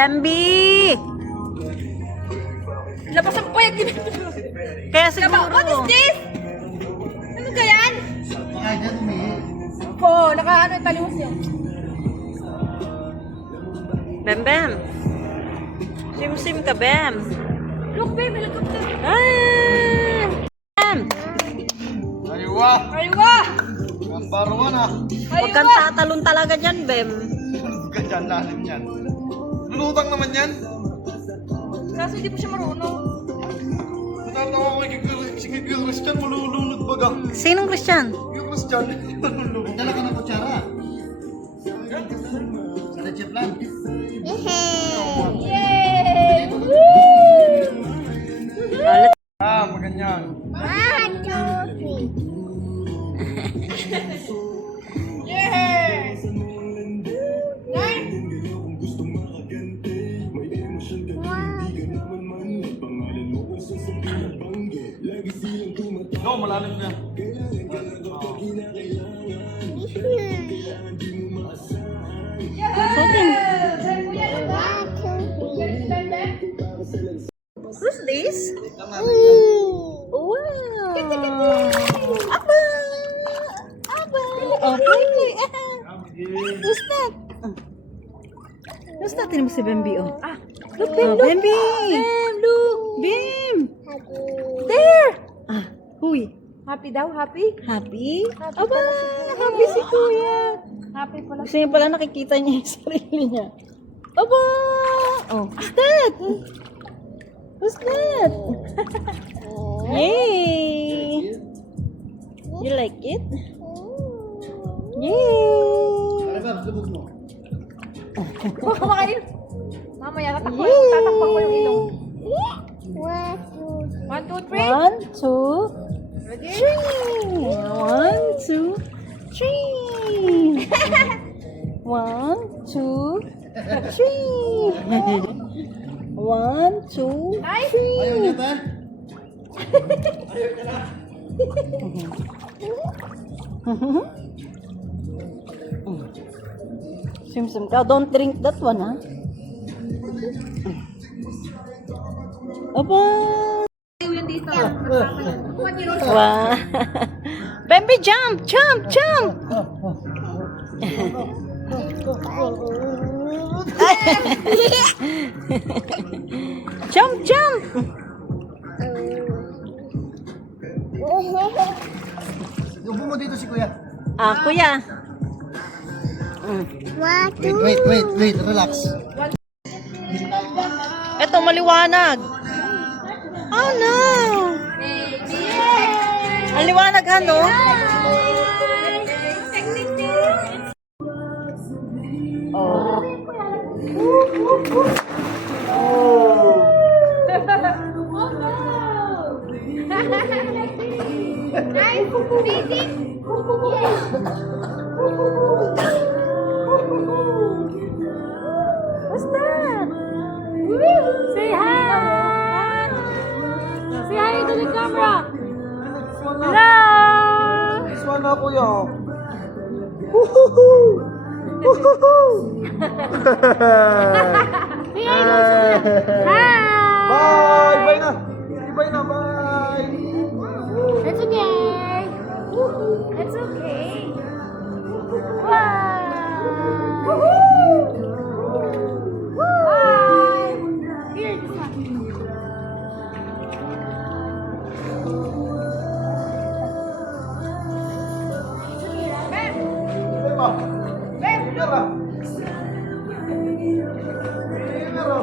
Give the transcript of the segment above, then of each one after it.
Bambi! Labas ang payag din. Kaya siguro... What is this? Ano ganyan? Kaya dyan umihi. Oo, nakaano yung talimos yun. Bam Bam! Sim-sim ka, Bam! Look, babe, helicopter. Ah! Bam! Aywa! Aywa! Number 1 ah! Huwag kang tatalon talaga dyan, Bam. Huwag ka dyan, lalim yan. Lulutang naman yan. Kaso hindi po siya marunong. Natatawa ko kay Christian, malulunod baga. Sinong Christian? Yung Christian, malulunod. Dala ka ng kutsara. Sa chip lang. Yay! Alat. Ah, maganyan. Yay! Nice! No, malalim na. Who's this? Wow! Aba! Aba! Oh, baby! Who's that? Who's that? Tinan mo si Bambi, oh. Look, Oh, Bambi! Bam, look! Bim! There! Ah, huy. Happy daw, happy? Happy? Happy Aba! pala si Kuya. Happy si Kuya. Happy pala. Gusto niya pala nakikita niya yung sarili niya. Aba! Oh, who's that? Who's that? Yay! You like it? Yay! Ano, lubog mo? Huwag kumakain. Mamaya, tatakpan ko yung ilong. 1, 2, 3. 1, 2, Ready? 3. 1, 2, 3. 1, 2, 3. 1, 2, Nice! Ayaw niya ba? Sim-sim ka. Don't drink that one, ha? Aba! Yun dito. Wow! Bambi, jump! Jump! Jump! Jump! Jump! Upo mo dito si kuya. Ah, kuya. Wait, relax. Ito, maliwanag. Oh, no! Ang liwanag, ano? Oh. Nice! Amazing! What's that? Say hi! Say hi to the camera! Hello! This one na kuya. Say hi to the Hi! Bye! Bye na! Bye na! Bye! It's okay! It's okay! Wow! Bye! Here, this one. Bye ba? Babe, Tara! Tara!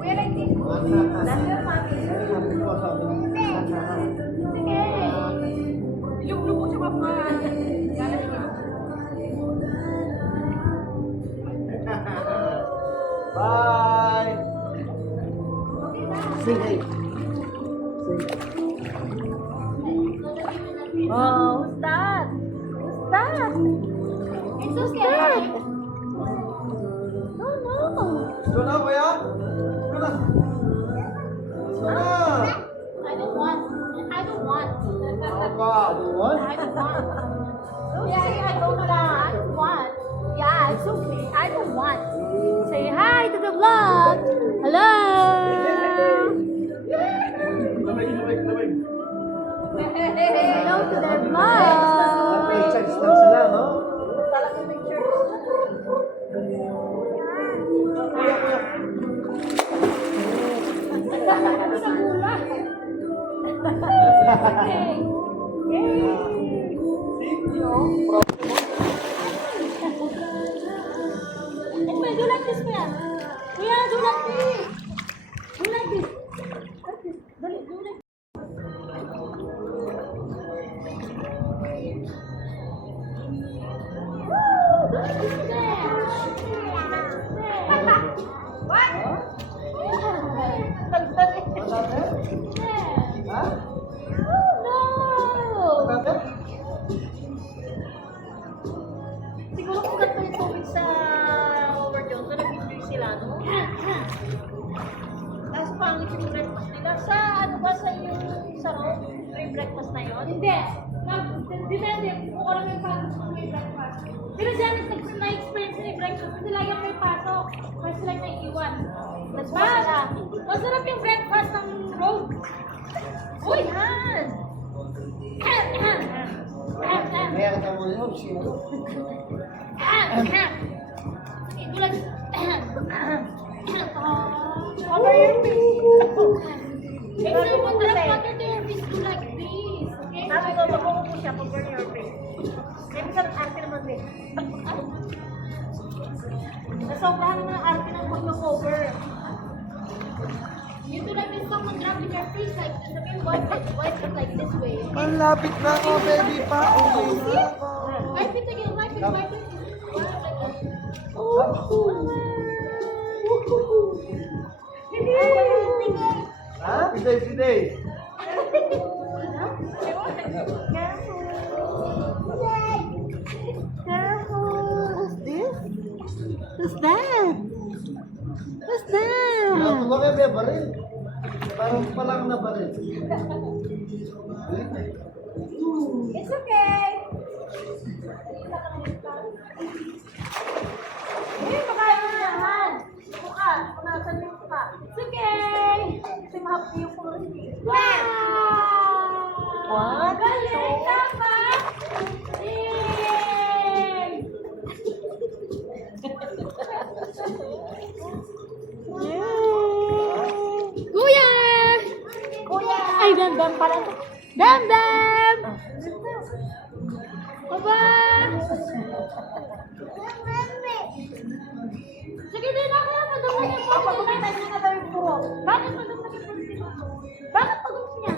Kuya, like this. That's your mommy. Sige. Yung lubo siya mapakain. Galang siya. Bye! Say hi. Oh, who's that? Who's that? It's so scary. Oh, no. Ito na kuya? Ito na! Ito na! Okay. Yay! Anyway, do like this, Kuya. Kuya, do like this. Do like this. Like this. Dali, do like this. Siguro kung ganito yung tubig sa overdose, so nag-enjoy sila, no? Tapos pangit yung breakfast nila. Sa ano ba sa yung sa room? Free breakfast na yun? Hindi. Depende. Kung ano may pasok kung may breakfast. Pero dyan, na-experience na yung breakfast kasi lagi may pasok. Kasi sila naiiwan. Masarap yung breakfast ng road. Uy, Han! Kaya ka mo yun, sino? Cover your face. If you want to water to your face, do like this. Okay? Sabi ko, makukupo siya, cover your face. Kaya minsan ang arte naman din. Nasobrahan naman ang arte ng pag-cover. You do like this, someone drop in your face like this. Okay, wipe it like this way. Okay? Malapit na ako, baby pa. Okay na ako. Wipe it again, wipe it. Wipe it like this. Ha? Piday. Who's this? Who's that? Who's that? Ako ba kayo may baril? Parang palang na baril. It's okay. Eh, makain mo naman. Mukha. Punasan mo yung mukha. It's okay. Kasi mahapdi yung kulay. Wow! What? Galing! Tama! Yay! Kuya! Kuya! Ay, Bam pala to. Bam! Baba! Sige din ako. Madumi niya po. Papagupitan niya na daw yung puro. Bakit madumi niya po dito? Bakit pagupit niya?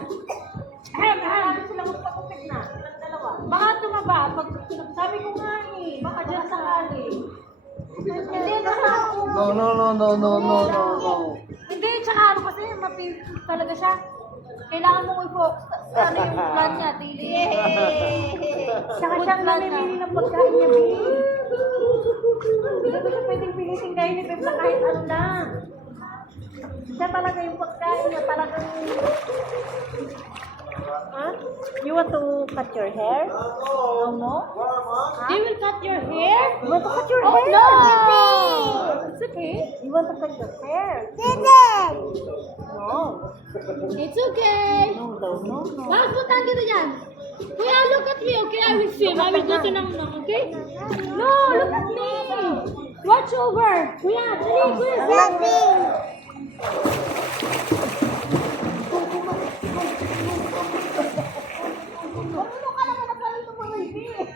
Marami sila magpagupit na. Ng dalawa. Baka tumaba. Pag sabi ko nga eh. Baka dyan sakali. Hindi na ako. No. Hindi, tsaka ano kasi, mapil talaga siya. Kailangan mong i-focus. Ano yung plan niya, Tili? Tsaka siyang namimili ng pagkain niya, Bi. Hindi ko siya pwedeng pilitin kayo ni Beb na kahit ano lang. Siya talaga yung pagkain niya, talagang... Huh? You want to cut your hair? No? They will cut your hair? You want to cut your hair? No! It's okay. You want to cut your hair? No. It's okay. No. Bakit puntahan kita dyan? Kuya, look at me, okay? I will swim. I will go to Nang, okay? No, look at me. Watch over. Kuya, dali, kuya.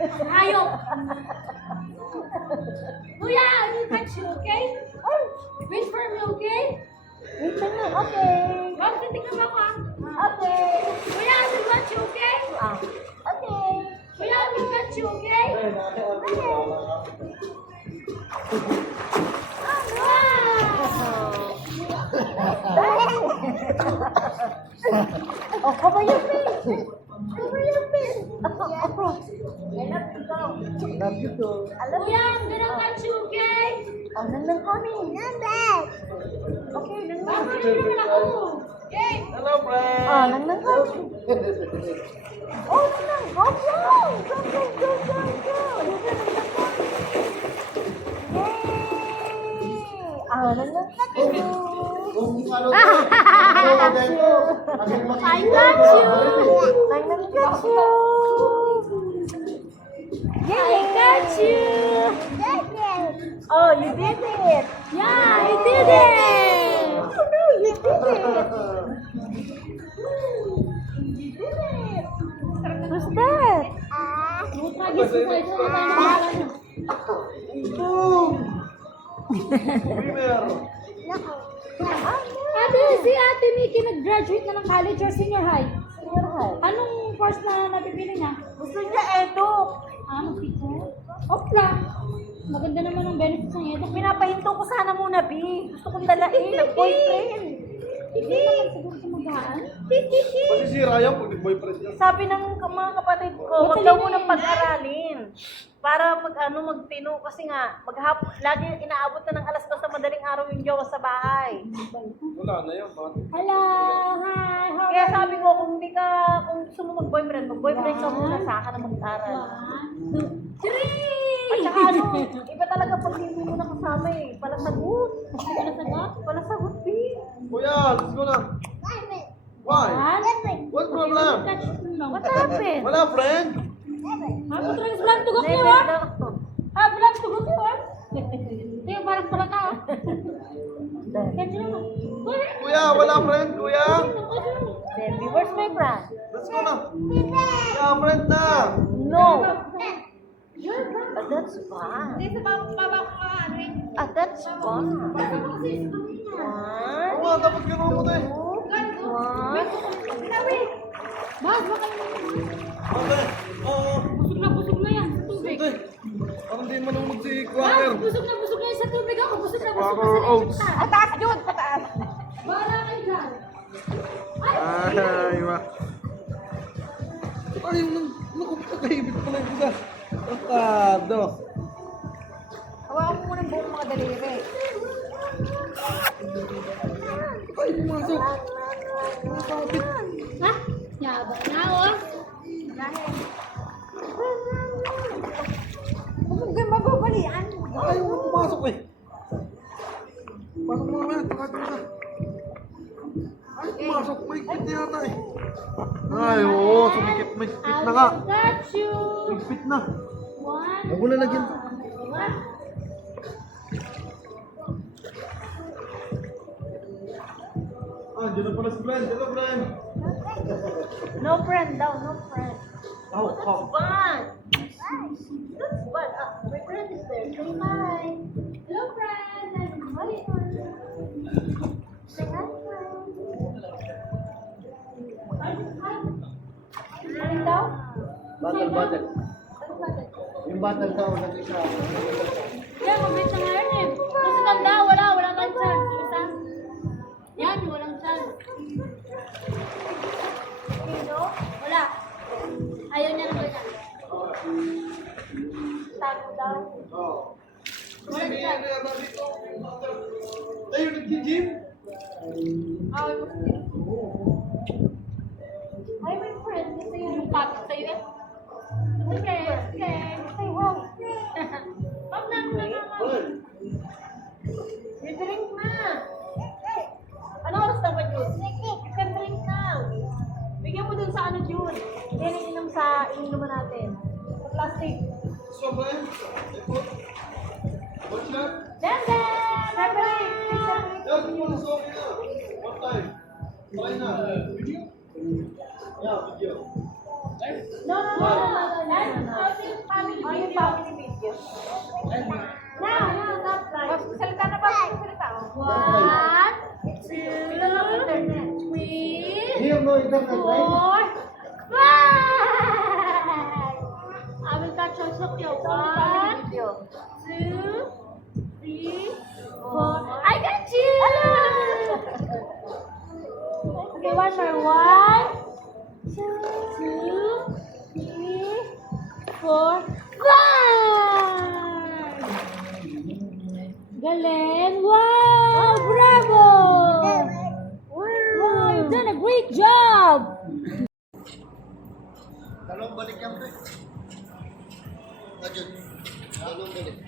Hayop! Kuya, I will catch you, okay? Wait for me, okay? Wait lang na. Okay. Wag, titignan mo ako, okay? Kuya, I will catch you, okay? Okay. Kuya, I will catch you, okay? Oh, cover your face. Cover your face. Love you too. Kuya, I'm gonna catch you, okay? Oh, nang kami. Okay, naman ako. Okay? Hello, friend. Oh, nang kami. Oh, nang. Go. Yay! Ah, nang kami. Kung ano to, I got you. Nang got you. I got you. Oh, you did it. Yeah, I did it. Oh no, you did it. You did it. nagis ko sa'yo. Sino tayo nakakalala? Boom! Winner! Ate, si Ate Mickey nag-graduate na ng college or senior high? Senior high. Anong course na napipili niya? Gusto niya eto. Mag-teacher? Opla. Maganda naman ang benefits ng ito. Pinapahinto ko sana muna, B. Gusto kong dalain ng boyfriend. Hindi naman siguro sa magaan. Masisira yan pag nag-boyfriend yan. Sabi ng mga kapatid ko, wag daw munang pag-aralin. Para magtino kasi nga, lagi inaabot na ng alas 2 sa madaling araw yung jowa sa bahay. Wala na yan, bakit? Hello! Hi! How Kaya are sabi ko, kung gusto mo mag-boyfriend ka muna, saka na mag-aral. 1, 2, 3! At saka iba talaga pag hindi mo nakasama eh. Palasagot. Palasagot, B. Kuya, let's go na. Why? What problem? What happened? Wala, friend. Ako talaga bilang tugok niyo, ha? Bilang tugok niyo, ha? Ito parang pala ka, ha? Kaya naman. Kuya, wala, friend. Kuya. Debbie, where's my brand? Let's go na. Kuya, friend na. No. That's fun. That's fun. Oo nga, dapat gano'n mo tayo. One. Bas, baka Okay. Oo. busog na yan sa tubig. Ate, parang di manunod si Quaker. Busog na yan sa tubig ako. Busog na Quaker Oats. Pataas yun, pataas. Bahala kayo dyan. Ay, ma. Ay, nakapagkahibit pala yung isa. Tratado. Hawakan mo muna buong mga daliri. Ay, pumasok. Nakakapit. Ha? Yaba na, oh. Huwag kang mababalian. Ayaw mo pumasok eh. Pasok mo kami, takatong ka. Ay, pumasok. May ikpit na yata eh. Ay, oo, sumikip. May ikpit na nga. Got you. Ikpit na. 1. Huwag mo na lagyan. Ah, dyan na pala si Brian. Hello, Brian. No friend daw, no friend. Oh, oh. Fun. That's fun. My friend is there. Say hi. Hello, friend. Hi. Say hi, friend. Ano daw? Battle. Yung battle daw, nag-isa. Yan, mabit na nga yun eh. Kasi tanda, wala kang chance. Isa? Yan, walang chance. Sino? Wala. Ayaw niya naman yan. Tago daw. Oh. Walang chance. Tayo nag-gym? Hi, my friend. Ito yung Kapit sa'yo eh. Okay. Say hi. Wag na. You drink na. Ano oras dapat yun? You can drink now. Bigyan mo dun sa ano, June. Hindi inom sa ininuman natin. Sa plastic. So, Brian? What's that? Dandan! Separate! Yeah, it's okay na. One time. Try na. Video? Yeah, video. No. Family video. Now, not right. Salita na ba? Salita. 1, 2, Ito lang internet. 3, Here no internet, 4, right? 5. I will touch also you. Family 1, video. 2, 3, 4. I got you! Okay, one more. 1, 2, 3, 4, 5! Galing! Wow! Bravo! Wow, you've done a great job! Talong balik yan, pre. Ajun. Talong balik.